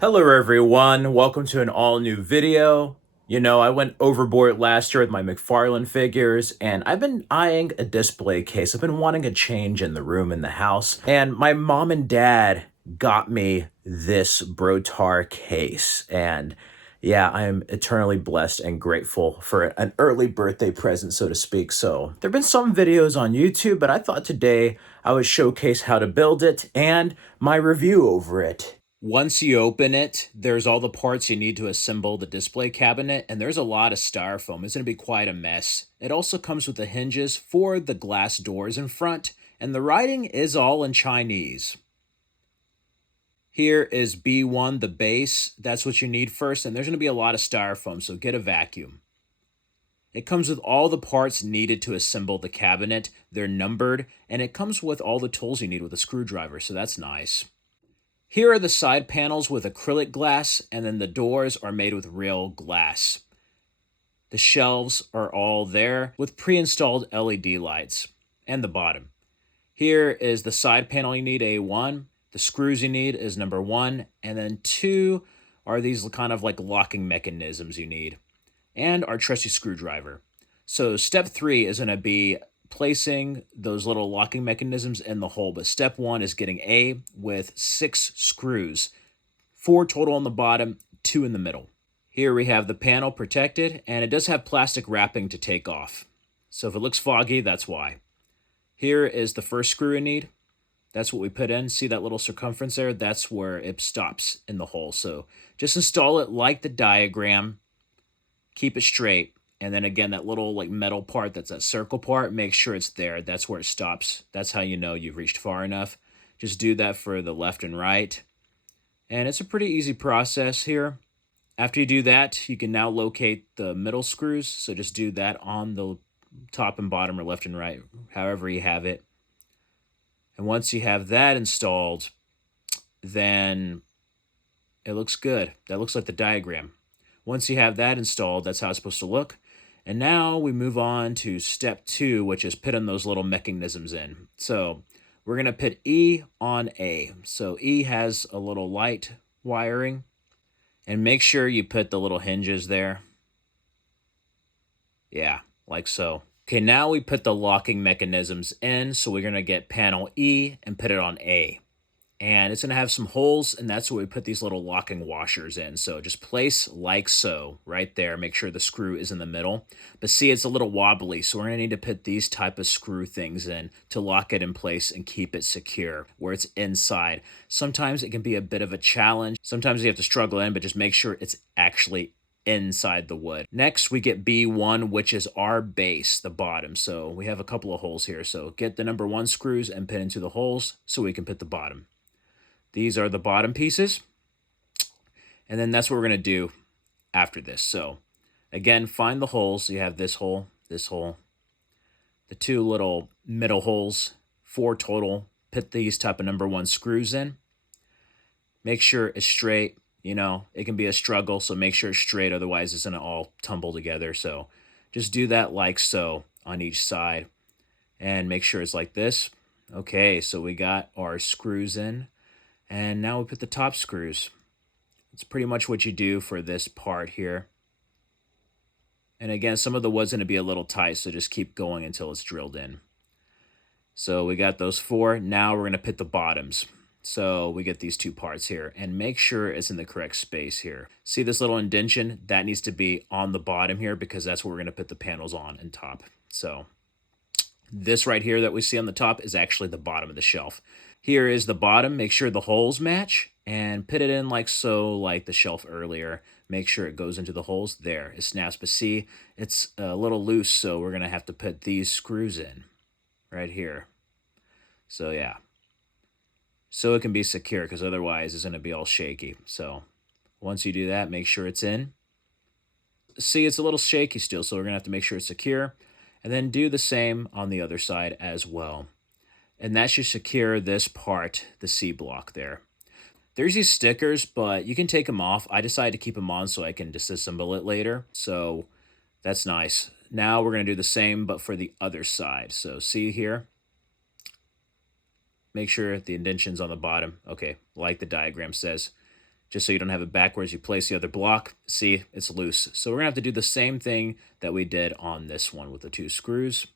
Hello everyone, welcome to an all-new video. I went overboard last year with my McFarlane figures, and I've been eyeing a display case. I've been wanting a change in the room in the house, and my mom and dad got me this BROTTAR case, and yeah, I am eternally blessed and grateful for an early birthday present, so to speak. So, there have been some videos on YouTube, but I thought today I would showcase how to build it and my review over it. Once you open it, there's all the parts you need to assemble the display cabinet, and there's a lot of styrofoam. It's going to be quite a mess. It also comes with the hinges for the glass doors in front, and the writing is all in Chinese. Here is B1, the base. That's what you need first, and there's going to be a lot of styrofoam, so get a vacuum. It comes with all the parts needed to assemble the cabinet. They're numbered, and it comes with all the tools you need with a screwdriver, so that's nice. Here are the side panels with acrylic glass, and then the doors are made with real glass. The shelves are all there with pre-installed LED lights, and the bottom. Here is the side panel you need, A1. The screws you need is number 1, and then 2 are these kind of like locking mechanisms you need, and our trusty screwdriver. So step 3 is going to be placing those little locking mechanisms in the hole. But step 1 is getting A with 6 screws, 4 total on the bottom, 2 in the middle. Here we have the panel protected, and it does have plastic wrapping to take off. So if it looks foggy, that's why. Here is the first screw you need. That's what we put in. See that little circumference there? That's where it stops in the hole. So just install it like the diagram. Keep it straight. And then again, that little like metal part, that's that circle part, make sure it's there. That's where it stops. That's how you know you've reached far enough. Just do that for the left and right. And it's a pretty easy process here. After you do that, you can now locate the middle screws. So just do that on the top and bottom or left and right, however you have it. And once you have that installed, then it looks good. That looks like the diagram. Once you have that installed, that's how it's supposed to look. And now we move on to step 2, which is putting those little mechanisms in. So we're going to put E on A. So E has a little light wiring. And make sure you put the little hinges there. Yeah, like so. Okay, now we put the locking mechanisms in. So we're going to get panel E and put it on A. And it's going to have some holes, and that's where we put these little locking washers in. So just place like so, right there. Make sure the screw is in the middle. But see, it's a little wobbly, so we're going to need to put these type of screw things in to lock it in place and keep it secure where it's inside. Sometimes it can be a bit of a challenge. Sometimes you have to struggle in, but just make sure it's actually inside the wood. Next, we get B1, which is our base, the bottom. So we have a couple of holes here. So get the number 1 screws and put into the holes so we can put the bottom. These are the bottom pieces. And then that's what we're going to do after this. So again, find the holes. You have this hole, the 2 little middle holes, 4 total. Put these type of number 1 screws in. Make sure it's straight. It can be a struggle, so make sure it's straight. Otherwise, it's going to all tumble together. So just do that like so on each side. And make sure it's like this. Okay, so we got our screws in. And now we put the top screws. It's pretty much what you do for this part here. And again, some of the wood's going to be a little tight, so just keep going until it's drilled in. So we got those 4. Now we're going to put the bottoms. So we get these 2 parts here, and make sure it's in the correct space here. See this little indentation? That needs to be on the bottom here because that's where we're going to put the panels on and top. So this right here that we see on the top is actually the bottom of the shelf. Here is the bottom. Make sure the holes match and put it in like so, like the shelf earlier. Make sure it goes into the holes. There, it snaps. But see, it's a little loose, so we're going to have to put these screws in right here. So yeah. So it can be secure because otherwise it's going to be all shaky. So once you do that, make sure it's in. See, it's a little shaky still, so we're going to have to make sure it's secure. And then do the same on the other side as well. And that should secure this part, the C block there. There's these stickers, but you can take them off. I decided to keep them on so I can disassemble it later. So that's nice. Now we're going to do the same, but for the other side. So see here. Make sure the indention's on the bottom. Okay, like the diagram says. just so you don't have it backwards. You place the other block, see, it's loose. So we're gonna have to do the same thing that we did on this one with the 2 screws.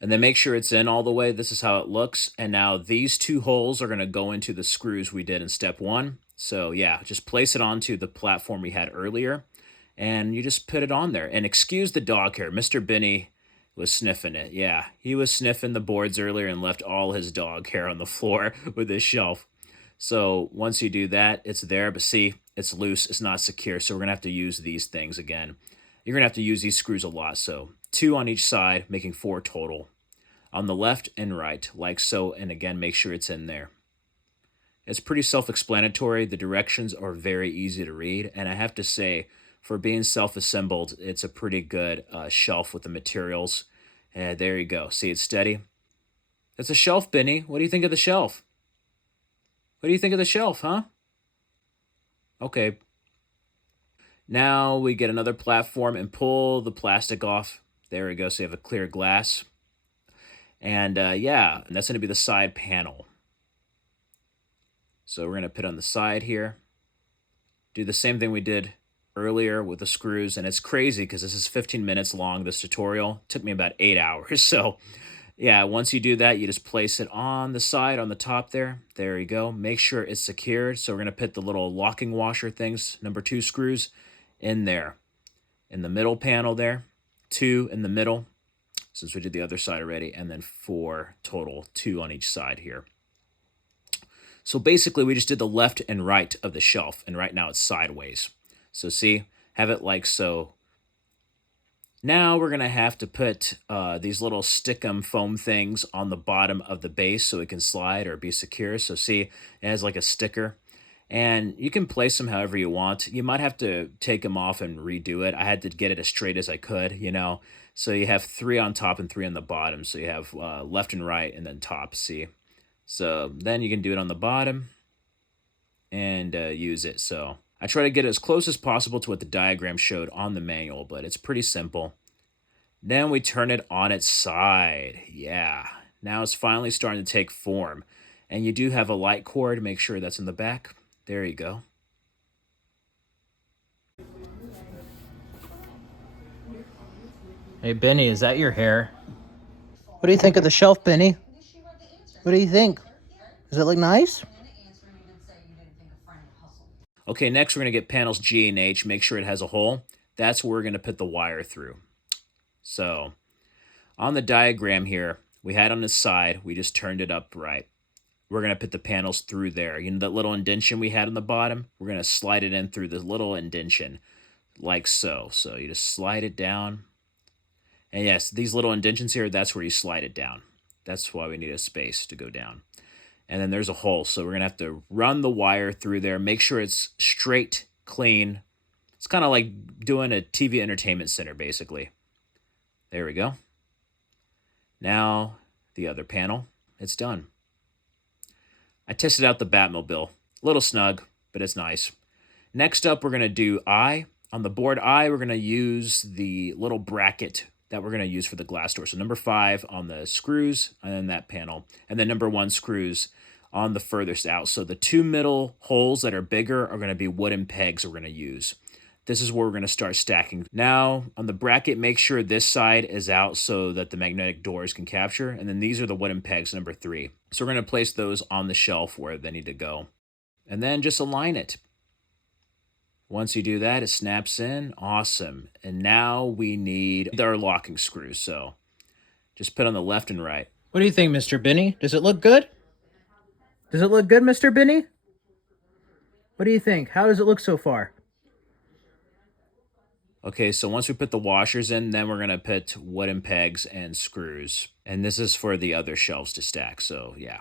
And then make sure it's in all the way. This is how it looks. And now these 2 holes are gonna go into the screws we did in step 1. So yeah, just place it onto the platform we had earlier, and you just put it on there. And excuse the dog hair. Mr. Benny was sniffing it. Yeah, he was sniffing the boards earlier and left all his dog hair on the floor with his shelf. So once you do that, it's there, but see, it's loose, it's not secure. So we're gonna have to use these things again. You're gonna have to use these screws a lot. So 2 on each side, making 4 total. On the left and right, like so, and again, make sure it's in there. It's pretty self-explanatory. The directions are very easy to read, and I have to say, for being self-assembled, it's a pretty good shelf with the materials. And there you go. See, it's steady. It's a shelf, Benny. What do you think of the shelf? What do you think of the shelf, huh? Okay. Now we get another platform and pull the plastic off. There we go. So you have a clear glass. And yeah, and that's going to be the side panel. So we're going to put on the side here. Do the same thing we did earlier with the screws. And it's crazy because this is 15 minutes long, this tutorial. It took me about 8 hours. So yeah, once you do that, you just place it on the side, on the top there. There you go. Make sure it's secured. So we're going to put the little locking washer things, number 2 screws, in there. In the middle panel there. 2 in the middle, since we did the other side already. And then 4 total, 2 on each side here. So basically, we just did the left and right of the shelf. And right now it's sideways. So see, have it like so. Now we're going to have to put these little stick-em foam things on the bottom of the base so it can slide or be secure. So see, it has like a sticker. And you can place them however you want. You might have to take them off and redo it. I had to get it as straight as I could, you know. So you have 3 on top and 3 on the bottom. So you have left and right and then top, see. So then you can do it on the bottom and use it. So I try to get as close as possible to what the diagram showed on the manual, but it's pretty simple. Then we turn it on its side. Yeah, now it's finally starting to take form. And you do have a light cord. Make sure that's in the back. There you go. Hey, Benny, is that your hair? What do you think of the shelf, Benny? What do you think? Does it look nice? Okay, next we're going to get panels G and H. Make sure it has a hole. That's where we're going to put the wire through. So on the diagram here, we had on the side, we just turned it up right. We're going to put the panels through there. You know that little indentation we had on the bottom? We're going to slide it in through the little indentation like so. So you just slide it down. And yes, these little indentions here, that's where you slide it down. That's why we need a space to go down. And then there's a hole. So we're going to have to run the wire through there. Make sure it's straight, clean. It's kind of like doing a TV entertainment center, basically. There we go. Now, the other panel. It's done. I tested out the Batmobile. A little snug, but it's nice. Next up, we're going to do I. On the board I, we're going to use the little bracket that we're going to use for the glass door. So number 5 on the screws, and then that panel. And then number 1 screws on the furthest out. So the 2 middle holes that are bigger are going to be wooden pegs we're going to use. This is where we're going to start stacking. Now, on the bracket, make sure this side is out so that the magnetic doors can capture. And then these are the wooden pegs, number 3. So we're going to place those on the shelf where they need to go. And then just align it. Once you do that, it snaps in. Awesome. And now we need our locking screws. So just put on the left and right. What do you think, Mr. Benny? Does it look good? Does it look good, Mr. Benny? What do you think? How does it look so far? Okay, so once we put the washers in, then we're going to put wooden pegs and screws. And this is for the other shelves to stack, so yeah.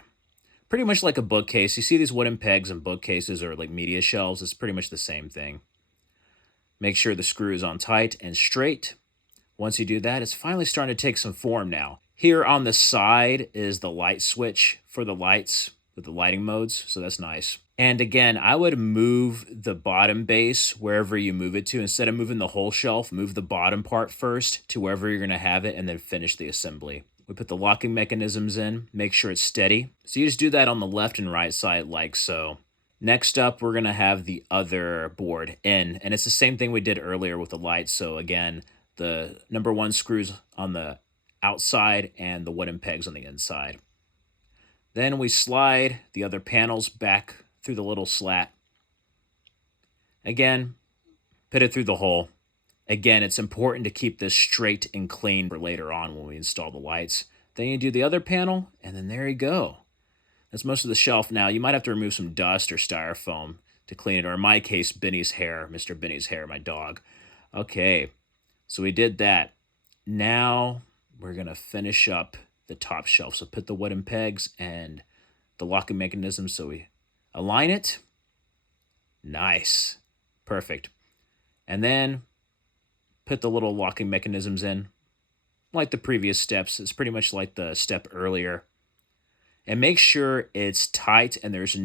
Pretty much like a bookcase. You see these wooden pegs and bookcases or like media shelves. It's pretty much the same thing. Make sure the screw is on tight and straight. Once you do that, it's finally starting to take some form now. Here on the side is the light switch for the lights with the lighting modes, so that's nice. And again, I would move the bottom base wherever you move it to. Instead of moving the whole shelf, move the bottom part first to wherever you're going to have it and then finish the assembly. We put the locking mechanisms in, make sure it's steady. So you just do that on the left and right side like so. Next up, we're going to have the other board in, and it's the same thing we did earlier with the lights. So again, the number 1 screws on the outside and the wooden pegs on the inside. Then we slide the other panels back through the little slat. Again, put it through the hole. Again, it's important to keep this straight and clean for later on when we install the lights. Then you do the other panel, and then there you go. That's most of the shelf. Now, you might have to remove some dust or styrofoam to clean it, or in my case, Benny's hair, Mr. Benny's hair, my dog. Okay, so we did that. Now, we're going to finish up the top shelf. So put the wooden pegs and the locking mechanism so we align it. Nice. Perfect. And then put the little locking mechanisms in. Like the previous steps, it's pretty much like the step earlier. And make sure it's tight and there's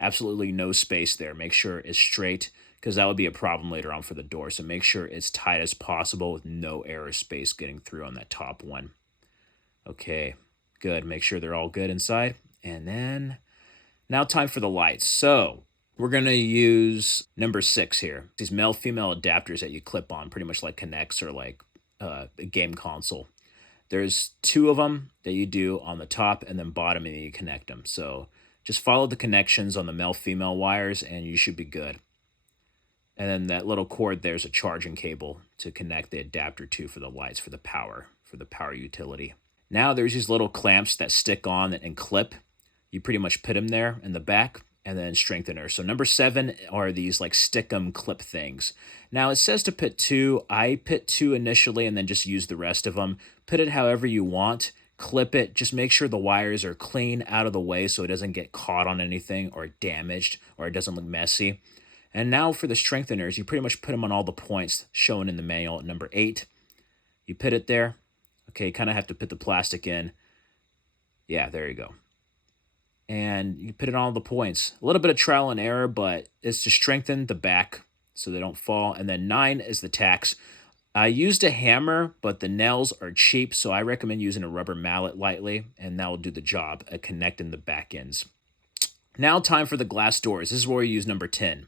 absolutely no space there. Make sure it's straight because that would be a problem later on for the door. So make sure it's tight as possible with no aerospace getting through on that top one. Okay, good. Make sure they're all good inside. And then now time for the lights. So we're going to use number 6 here. These male-female adapters that you clip on, pretty much like Kinects or like a game console. There's 2 of them that you do on the top and then bottom, and then you connect them. So just follow the connections on the male-female wires and you should be good. And then that little cord there's a charging cable to connect the adapter to for the lights, for the power utility. Now there's these little clamps that stick on and clip. You pretty much put them there in the back, and then strengthener. So number 7 are these like stick-em clip things. Now it says to put 2. I put 2 initially and then just use the rest of them. Put it however you want. Clip it. Just make sure the wires are clean out of the way so it doesn't get caught on anything or damaged or it doesn't look messy. And now for the strengtheners, you pretty much put them on all the points shown in the manual at number 8. You put it there. Okay, you kind of have to put the plastic in. Yeah, there you go. And you put it on all the points. A little bit of trial and error, but it's to strengthen the back so they don't fall. And then 9 is the tacks. I used a hammer, but the nails are cheap, so I recommend using a rubber mallet lightly, and that will do the job at connecting the back ends. Now time for the glass doors. This is where we use number 10.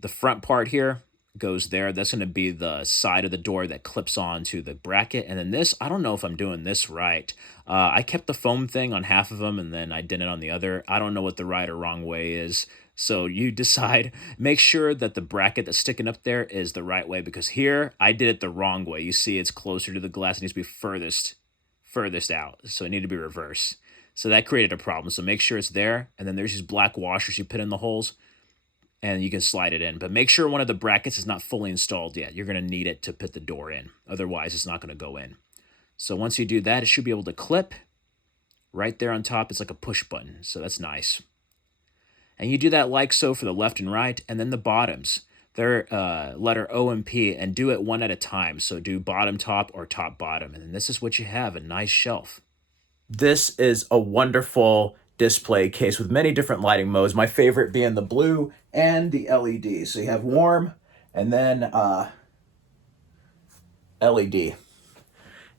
The front part here goes there. That's going to be the side of the door that clips onto the bracket. And then this, I don't know if I'm doing this right. I kept the foam thing on half of them and then I did it on the other. I don't know what the right or wrong way is. So you decide. Make sure that the bracket that's sticking up there is the right way, because here I did it the wrong way. You see it's closer to the glass. It needs to be furthest out. So it needed to be reverse. So that created a problem. So make sure it's there. And then there's these black washers you put in the holes, and you can slide it in. But make sure one of the brackets is not fully installed yet. You're going to need it to put the door in. Otherwise, it's not going to go in. So once you do that, it should be able to clip. Right there on top, it's like a push button. So that's nice. And you do that like so for the left and right. And then the bottoms. They're letter O and P, and do it one at a time. So do bottom top or top bottom. And then this is what you have, a nice shelf. This is a wonderful display case with many different lighting modes. My favorite being the blue and the LED. So you have warm and then LED.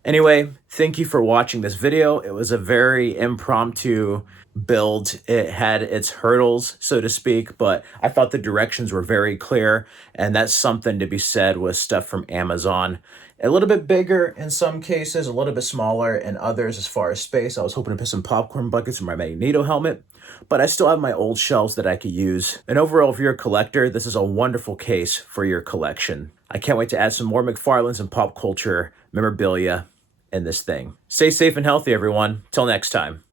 Anyway, thank you for watching this video. It was a very impromptu build. It had its hurdles, so to speak, but I thought the directions were very clear, and that's something to be said with stuff from Amazon. A little bit bigger in some cases, a little bit smaller in others as far as space. I was hoping to put some popcorn buckets in my Magneto helmet, but I still have my old shelves that I could use. And overall, if you're a collector, this is a wonderful case for your collection. I can't wait to add some more McFarlanes and pop culture memorabilia in this thing. Stay safe and healthy, everyone. Till next time.